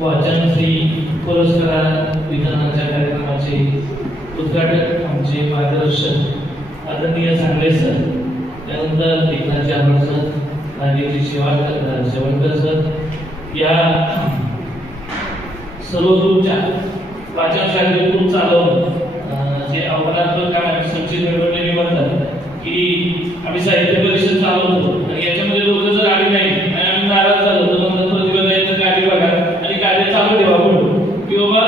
वाचनश्री पुरस्कार वितरणाच्या कार्यक्रमाचे उद्घाटक आमचे मार्गदर्शक आदरणीय सांगले सर त्यानंतर लेखनाचे चावड सर राजेजी शेवाळकर शेवणकर सर या सर्व वाचन शाळेतून चालवून जे आव्हानात्मक काम आम्ही संचित घडवलेले म्हणतात की आम्ही साहित्य परिषद चालवतो आणि याच्यामध्ये लोक जर आले नाही किंवा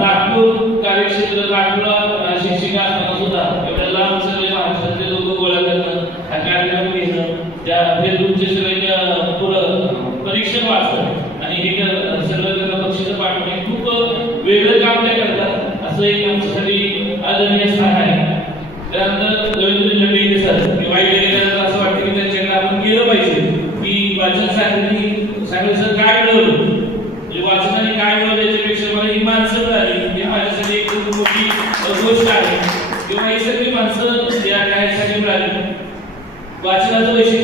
नागपूर कार्यक्षेत्र नागपूरला शिक्षिका असताना सुद्धा एवढ्या लांब सगळे महाराष्ट्रातले लोक गोळा करणं हा कार्यक्रम घेणं त्या फेसबुकचे सगळे पुढं परीक्षण वाचणं आणि हे सगळं त्यांना पक्षाचं पाठवणे खूप वेगळं काम त्या करतात असं एक आमच्यासाठी आदरणीय स्थान आहे. त्यानंतर रवींद्र लंबे सर. मी वाईट गेल्यानंतर असं वाटतं की त्यांच्याकडे आपण गेलं पाहिजे. की वाचन साखळी साखळी सर काय मिळवलं म्हणजे वाचनाने काय मिळवलं त्यापेक्षा मला ही माणसं मिळाली ही म्हणजे माझ्यासाठी एक खूप मोठी गोष्ट आहे. किंवा ही सगळी माणसं या ठिकाणी मिळाली. वाचनाचं वैशिष्ट्य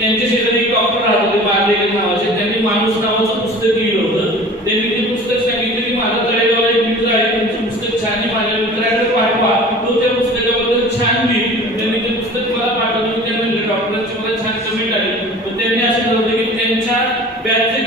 त्यांच्या शेजारी एक डॉक्टर राहत होते बारडेकर नावाचे. त्यांनी माणूस नावाचं पुस्तक लिहिलं होतं. त्यांनी ते पुस्तक सांगितलं की माझा तळेगावला एक मित्र आहे तुमचं पुस्तक छान आहे माझ्या मित्राकडे पाठवा. तो त्या पुस्तकाबद्दल छान लिहिल. त्यांनी ते पुस्तक मला पाठवलं त्या डॉक्टरांची मला छान कमेंट आली. त्यांनी असं ठरवलं की त्यांच्या बॅचचं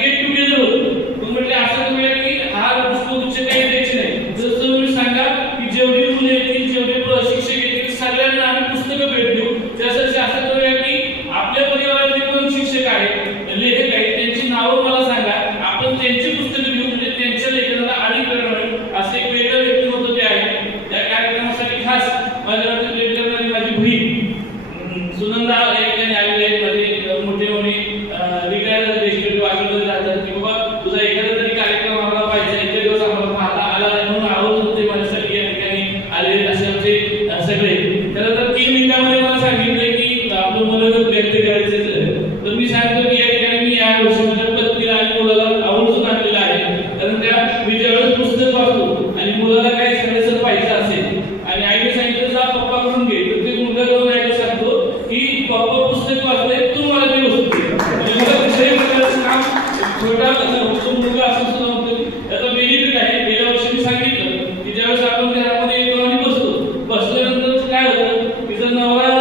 no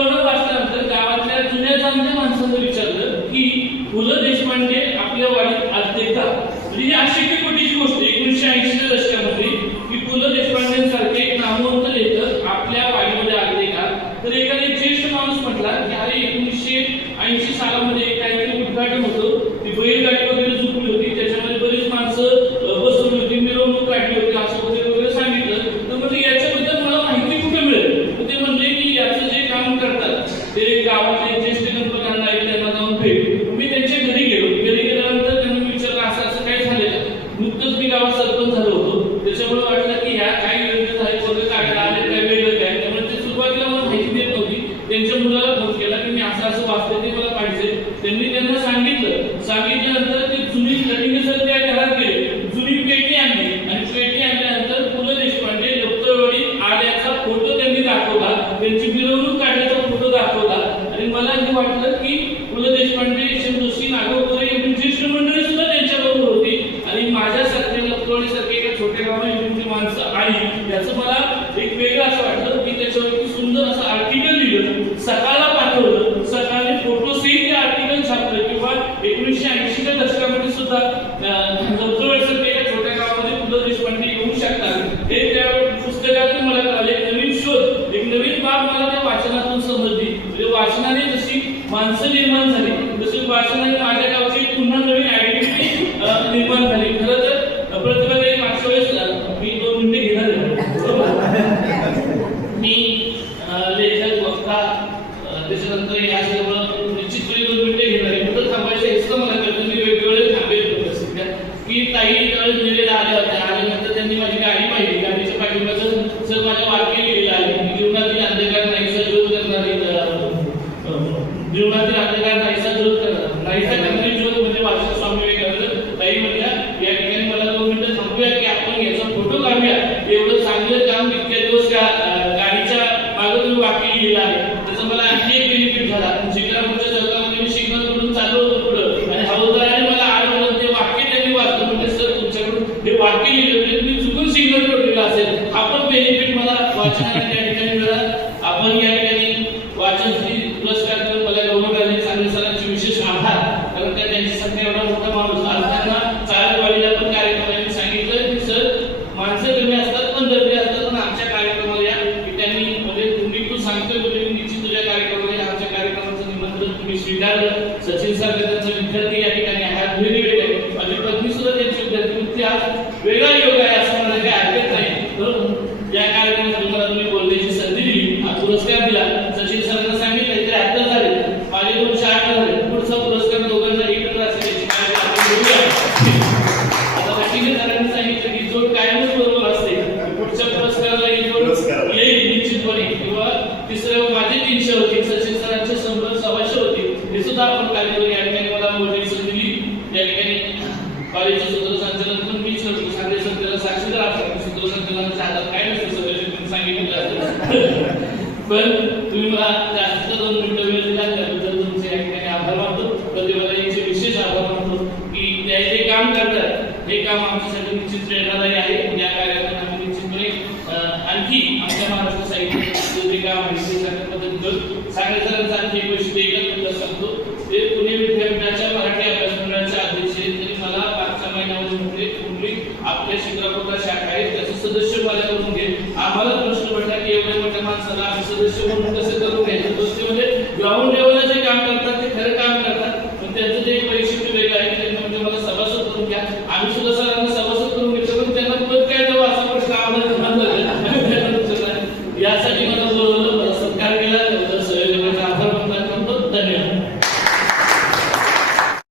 वर्णन वाचल्यानंतर गावातल्या जुन्या जाणत्या माणसानं विचारलं की पु ल देशपांडे आपल्या वाडीत आज देखा म्हणजे ही आशेकी कोटीची गोष्ट एकोणीशे ऐंशीच्या दशकामध्ये की पु ल देशपांडेंसारखे एक नामवंत लेखक आपल्या वाडीमध्ये आले का? तर एखादे ज्येष्ठ माणूस म्हटला की अरे एकोणीसशे ऐंशी सालामध्ये काहीतरी उद्घाटन होतं. ती बैल त्यांना जाऊन भेट मी त्यांच्या घरी गेलो घरी गेल्यानंतर त्यांनी मी विचारलं असं असं काय झालेलं नुकतंच मी गावात सरपंच झालो होतो त्याच्यामुळे वाटलं की ह्या काय योजना आहेत वगैरे काढायला आले काय वेगळं काय त्यामुळे ते सुरुवातीला मला माहिती देत नव्हती त्यांच्या मुलाला फोन केला की मी असं असं वाचते ते मला पाहिजे त्यांनी त्यांना सांगितलं सांगितल्यानंतर ते जुनी नवीन सर त्या घरात गेले जुनी पेटी आणली आणि पेटी आणल्यानंतर पु ल देशपांडे डॉक्टरवाडी आल्याचा फोटो त्यांनी दाखवला त्यांची मिरवणूक काढल्याचा फोटो दाखवला आणि मला हे वाटलं की पु ल देशपांडे यशवंत जोशी नागोदरे एवढी ज्येष्ठ मंडळी सुद्धा त्यांच्याबरोबर होती आणि माझ्यासारख्या लक्ष्मणीसारखे एका छोट्या गावात एवढी माणसं आली याचं मला एक वेगळं असं वाटलं की त्याच्यावरती सुंदर असं आर्टिकल लिहिलं. सकाळला पाठवलं. सकाळी फोटो सेम ते आर्टिकल छापलं. किंवा एकोणीसशे ऐंशीच्या दशकामध्ये सुद्धा जवळसारखे एका छोट्या गावामध्ये पु. देशपांडे येऊ शकतात. हे त्या पुस्तकातून मला कळाले. एक नवीन शोध एक नवीन बाब मला त्या वाचनातून समजली. म्हणजे वाचनाने जशी माणसं निर्माण झाली तशी वाचनाने माझ्या गावची पुन्हा नवीन आयडेंटिटी निर्माण झाली. खरं तर प्रतिभाताई मागच्या वेळेस अ, मी दोन मिनिटे घेणार आहे. बरोबर? मी अ, लेखक वक्ता अ, या सगळं निश्चितपणे दोन घेणार आहे. कुठं थांबायचं हेच तर मला मी वेगवेगळे थांबेल होते सध्या की ताई त्यावेळेस दिलेल्या आल्या होत्या. आल्यानंतर त्यांनी माझी गाडी पाहिली. गाडीच्या पाठीमागं सर माझ्या वाक्य लिहिलेलं आहे जीवनातील अंधकार नाहीसा ज्योत करणार जीवनातील अंधकार नाहीसा ज्योत करणार. नाहीसा विद्यार्थी या ठिकाणी आहेत. वेगवेगळे वेगळे पत्नी सुद्धा त्यांची विद्यार्थी आज वेगळा योग पण तुम्ही मला जास्त दोन मिनिटं वेळ दिला त्याबद्दल तुमचे या ठिकाणी आभार मानतो. प्रतिभाताईंचे विशेष आभार मानतो की त्या जे काम करतात. हे काम आमच्यासाठी निश्चित प्रेरणादायी आहे. या कार्यातून आम्ही निश्चितपणे आणखी आमच्या महाराष्ट्र साहित्य जे काम आहे ते चांगल्या पद्धतीनं सांगण्याचा